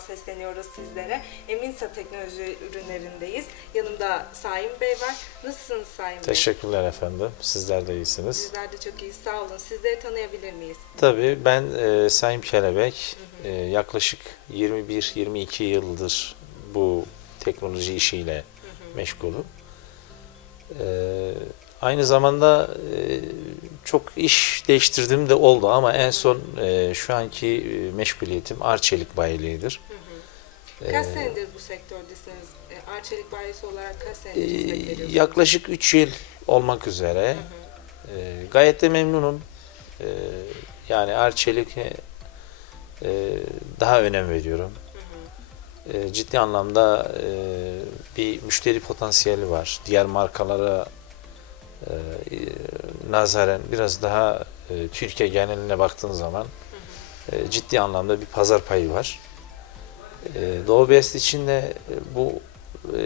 sesleniyoruz sizlere. Eminsa Teknoloji Ürünlerindeyiz. Yanımda Saim Bey var. Nasılsınız Saim Bey? Teşekkürler efendim. Sizler de iyisiniz. Bizler de çok iyi. Sağ olun. Sizleri tanıyabilir miyiz? Tabii ben e, Sayın Kelebek. E, yaklaşık 21-22 yıldır bu teknoloji işiyle meşgulüm. E, aynı zamanda e, çok iş değiştirdiğim de oldu ama en son e, şu anki e, meşguliyetim Arçelik bayiliğidir. Kaç E, senedir bu sektördesiniz? Arçelik bayisi olarak kaç senedir yaklaşık 3 yıl olmak üzere. E, gayet de memnunum. E, yani Arçelik'e e, daha önem veriyorum. E, ciddi anlamda e, bir müşteri potansiyeli var. Diğer markalara e, e, nazaran biraz daha e, Türkiye geneline baktığın zaman e, ciddi anlamda bir pazar payı var. E, Doğu Best için de e, bu e,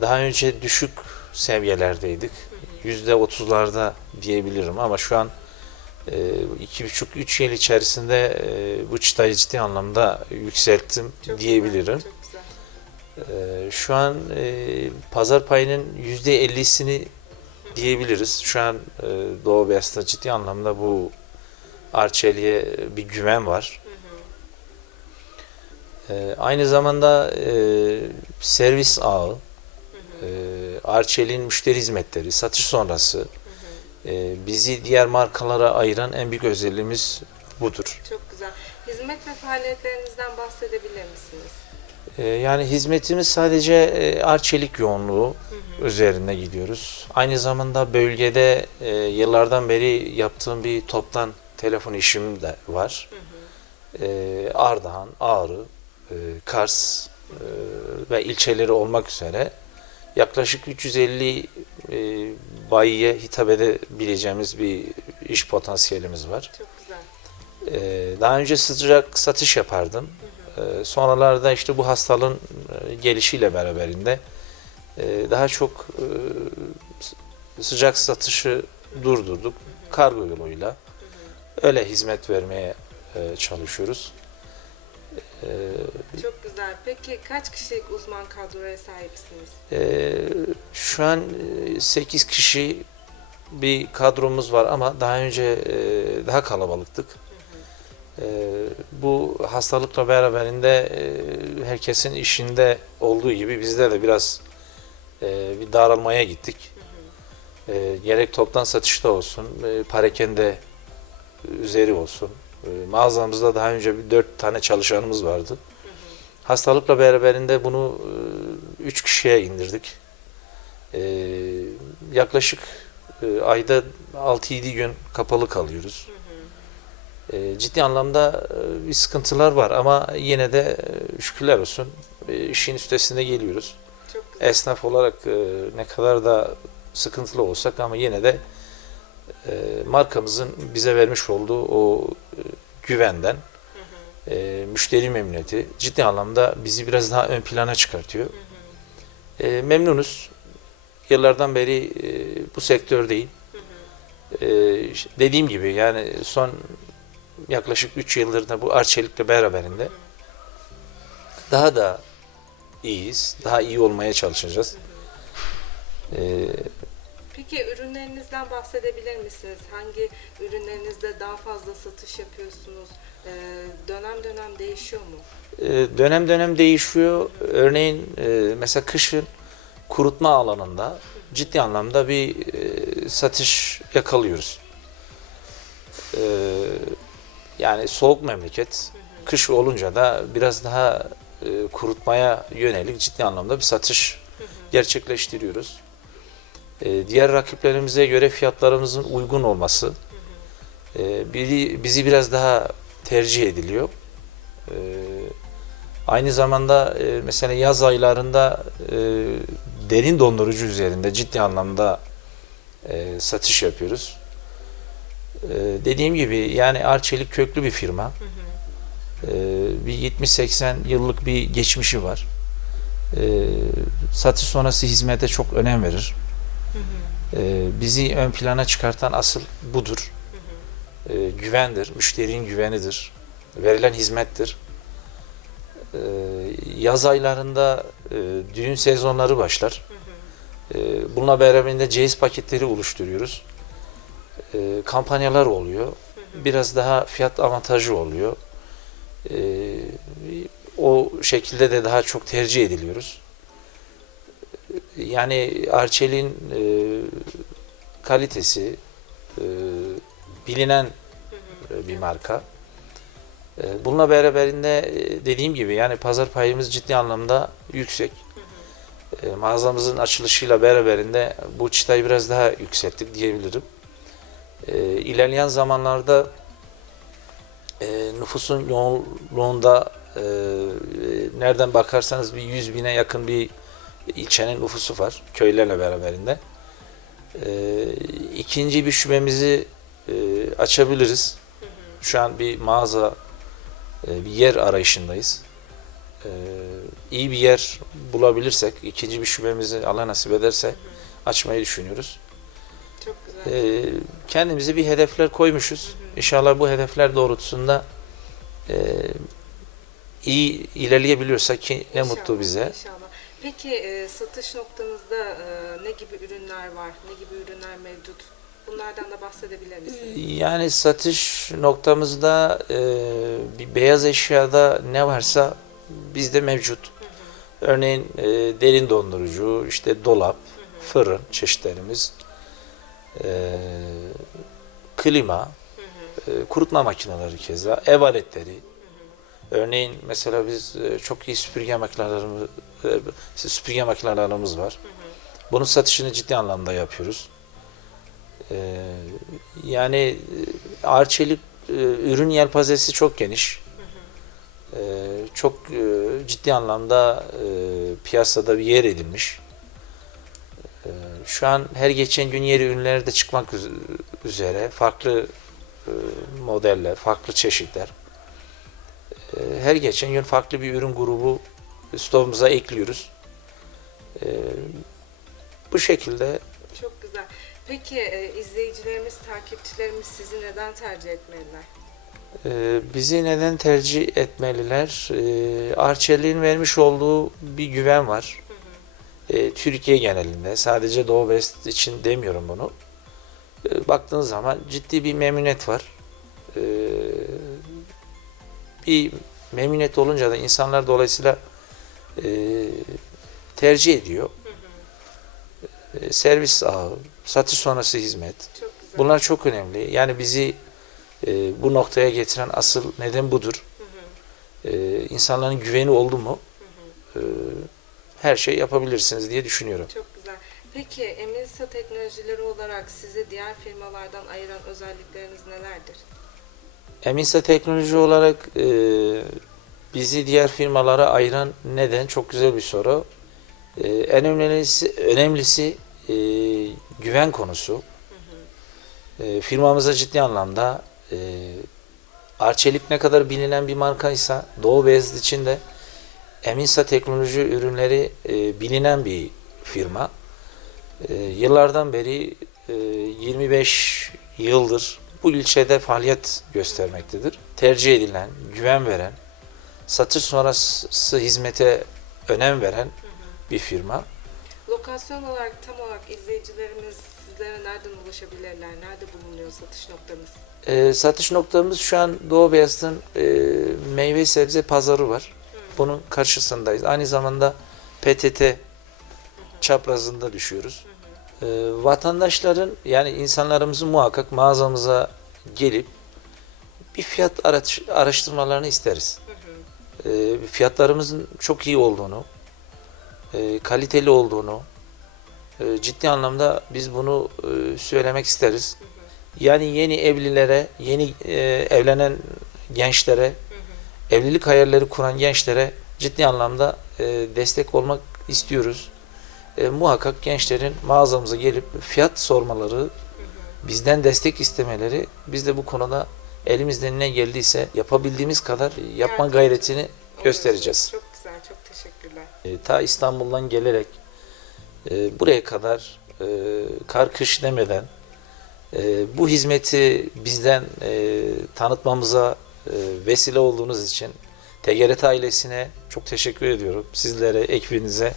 daha önce düşük seviyelerdeydik. Yüzde otuzlarda diyebilirim ama şu an e, iki buçuk üç yıl içerisinde e, bu çıtayı ciddi anlamda yükselttim Çok diyebilirim. Güzel, çok güzel. E, şu an e, pazar payının yüzde ellisini diyebiliriz. Şu an e, Doğu Beyaz'da ciddi anlamda bu Arçelik'e bir güven var. E, aynı zamanda e, servis ağı, e, Arçelik'in müşteri hizmetleri, satış sonrası e, bizi diğer markalara ayıran en büyük özelliğimiz budur. Çok güzel. Hizmet ve faaliyetlerinizden bahsedebilir misiniz? E, yani hizmetimiz sadece e, Arçelik yoğunluğu üzerinde gidiyoruz. Aynı zamanda bölgede e, yıllardan beri yaptığım bir toptan telefon işim de var. E, Ardahan, Ağrı, e, Kars e, ve ilçeleri olmak üzere yaklaşık 350 e, bayiye hitap edebileceğimiz bir iş potansiyelimiz var. Çok güzel. Ee, Daha önce sıcak satış yapardım. Ee, Sonralarda işte bu hastalığın e, gelişiyle beraberinde e, daha çok e, sıcak satışı durdurduk. Kargo yoluyla. Öyle hizmet vermeye çalışıyoruz. Ee, Çok güzel. Peki kaç kişilik uzman kadroya sahipsiniz? e, Şu an 8 kişi bir kadromuz var ama daha önce daha kalabalıktık. Ee, bu hastalıkla beraberinde e, herkesin işinde olduğu gibi bizde de biraz e, bir daralmaya gittik. E, gerek toptan satışta olsun, e, parakende üzeri olsun. E, mağazamızda daha önce bir dört tane çalışanımız vardı. Hastalıkla beraberinde bunu e, üç kişiye indirdik. E, yaklaşık e, ayda 6-7 gün kapalı kalıyoruz. E, ciddi anlamda e, bir sıkıntılar var ama yine de e, şükürler olsun e, işin üstesinde geliyoruz. Esnaf olarak ne kadar da sıkıntılı olsak ama yine de markamızın bize vermiş olduğu o güvenden e, müşteri memnuniyeti ciddi anlamda bizi biraz daha ön plana çıkartıyor. E, memnunuz. Yıllardan beri bu sektördeyim. Dediğim gibi yani son yaklaşık 3 yıldır da bu Arçelik'le beraberinde daha da iyiyiz. Daha iyi olmaya çalışacağız. E, Peki ürünlerinizden bahsedebilir misiniz? Hangi ürünlerinizde daha fazla satış yapıyorsunuz? Ee, dönem dönem değişiyor mu? e, dönem dönem değişiyor. Örneğin e, mesela kışın kurutma alanında ciddi anlamda bir e, satış yakalıyoruz. E, yani soğuk memleket, kış olunca da biraz daha e, kurutmaya yönelik ciddi anlamda bir satış gerçekleştiriyoruz. E, diğer rakiplerimize göre fiyatlarımızın uygun olması e, biri, bizi biraz daha tercih ediliyor. E, aynı zamanda e, mesela yaz aylarında e, derin dondurucu üzerinde ciddi anlamda e, satış yapıyoruz. E, dediğim gibi yani Arçelik köklü bir firma. E, bir 70-80 yıllık bir geçmişi var. E, satış sonrası hizmete çok önem verir. E, bizi ön plana çıkartan asıl budur. E, güvendir, müşterinin güvenidir, verilen hizmettir. yaz aylarında e, düğün sezonları başlar. Hı hı. Bununla beraberinde cehiz paketleri oluşturuyoruz. E, kampanyalar oluyor. Hı hı. Biraz daha fiyat avantajı oluyor. E, o şekilde de daha çok tercih ediliyoruz. Yani Arçelik'in e, kalitesi e, bilinen e, bir marka. E, Bununla beraberinde dediğim gibi yani pazar payımız ciddi anlamda yüksek. E, Mağazamızın açılışıyla beraberinde bu çıtayı biraz daha yükselttik diyebilirim. E, İlerleyen zamanlarda e, nüfusun yoğunluğunda e, nereden bakarsanız bir 100 bine yakın bir ilçenin nüfusu var köylerle beraberinde. E, ikinci bir şubemizi e, açabiliriz. Şu an bir mağaza, e, bir yer arayışındayız. E, iyi bir yer bulabilirsek, ikinci bir şubemizi Allah nasip ederse açmayı düşünüyoruz. Çok güzel. E, kendimize bir hedefler koymuşuz. Hı hı. İnşallah bu hedefler doğrultusunda e, iyi ilerleyebiliyorsak ki ne İnşallah, mutlu bize. İnşallah. Peki e, satış noktanızda e, ne gibi ürünler var? Ne gibi ürünler mevcut? Bunlardan da bahsedebilir misiniz? Yani satış noktamızda e, bir beyaz eşyada ne varsa bizde mevcut. Hı hı. Örneğin e, derin dondurucu, işte dolap, Hı hı. fırın çeşitlerimiz, e, klima, Hı hı. e, kurutma makineleri keza, ev aletleri. Hı hı. Örneğin mesela biz e, çok iyi süpürge makinelerimiz, e, süpürge makinelerimiz var. Hı hı. Bunun satışını ciddi anlamda yapıyoruz. E, yani Arçelik e, ürün yelpazesi çok geniş. E, çok e, ciddi anlamda e, piyasada bir yer edilmiş. Şu an her geçen gün yeni ürünler de çıkmak üz- üzere. Farklı e, modeller, farklı çeşitler. E, her geçen gün farklı bir ürün grubu stokumuza ekliyoruz. E, bu şekilde Çok güzel. Peki izleyicilerimiz, takipçilerimiz sizi neden tercih etmeliler? Bizi neden tercih etmeliler? Arçelik'in vermiş olduğu bir güven var. Ee, Türkiye genelinde, sadece Doğu West için demiyorum bunu. Ee, baktığınız zaman ciddi bir memnuniyet var. Ee, bir memnuniyet olunca da insanlar dolayısıyla e, tercih ediyor. Hı hı. Servis ağı, satış sonrası hizmet, Çok güzel. bunlar çok önemli. Yani bizi e, bu noktaya getiren asıl neden budur. Hı hı. İnsanların güveni oldu mu Hı hı. e, her şey yapabilirsiniz diye düşünüyorum. Çok güzel. Peki Eminsa teknolojileri olarak sizi diğer firmalardan ayıran özellikleriniz nelerdir? Eminsa teknoloji olarak e, bizi diğer firmalara ayıran neden çok güzel bir soru. E, en önemlisi, önemlisi e, güven konusu. Hı hı. E, firmamıza ciddi anlamda e, Arçelik ne kadar bilinen bir markaysa Doğu Beyazıt için de Eminsa teknoloji ürünleri e, bilinen bir firma. E, yıllardan beri e, 25 yıldır bu ilçede faaliyet göstermektedir. Tercih edilen, güven veren, satış sonrası hizmete önem veren bir firma. Lokasyon olarak tam olarak izleyicilerimiz sizlere nereden ulaşabilirler? Nerede bulunuyor satış noktanız? E, satış noktamız şu an Doğu Beyazıt'ın e, meyve sebze pazarı var. Bunun karşısındayız. Aynı zamanda PTT çaprazında düşüyoruz. Ee, vatandaşların yani insanlarımızın muhakkak mağazamıza gelip bir fiyat araştırmalarını isteriz. Hı hı. Ee, fiyatlarımızın çok iyi olduğunu, e, kaliteli olduğunu, e, ciddi anlamda biz bunu e, söylemek isteriz. Hı hı. Yani yeni evlilere, yeni e, evlenen gençlere. Evlilik hayalleri kuran gençlere ciddi anlamda e, destek olmak istiyoruz. E, muhakkak gençlerin mağazamıza gelip fiyat sormaları, bizden destek istemeleri, biz de bu konuda elimizden ne geldiyse yapabildiğimiz kadar yapma gayretini göstereceğiz. Çok güzel, çok teşekkürler. E, ta İstanbul'dan gelerek e, buraya kadar e, kar kış demeden e, bu hizmeti bizden e, tanıtmamıza vesile olduğunuz için TGRT ailesine çok teşekkür ediyorum. Sizlere, ekibinize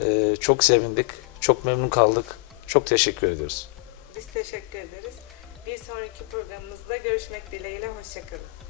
e, çok sevindik, çok memnun kaldık. Çok teşekkür ediyoruz. Biz teşekkür ederiz. Bir sonraki programımızda görüşmek dileğiyle. Hoşçakalın.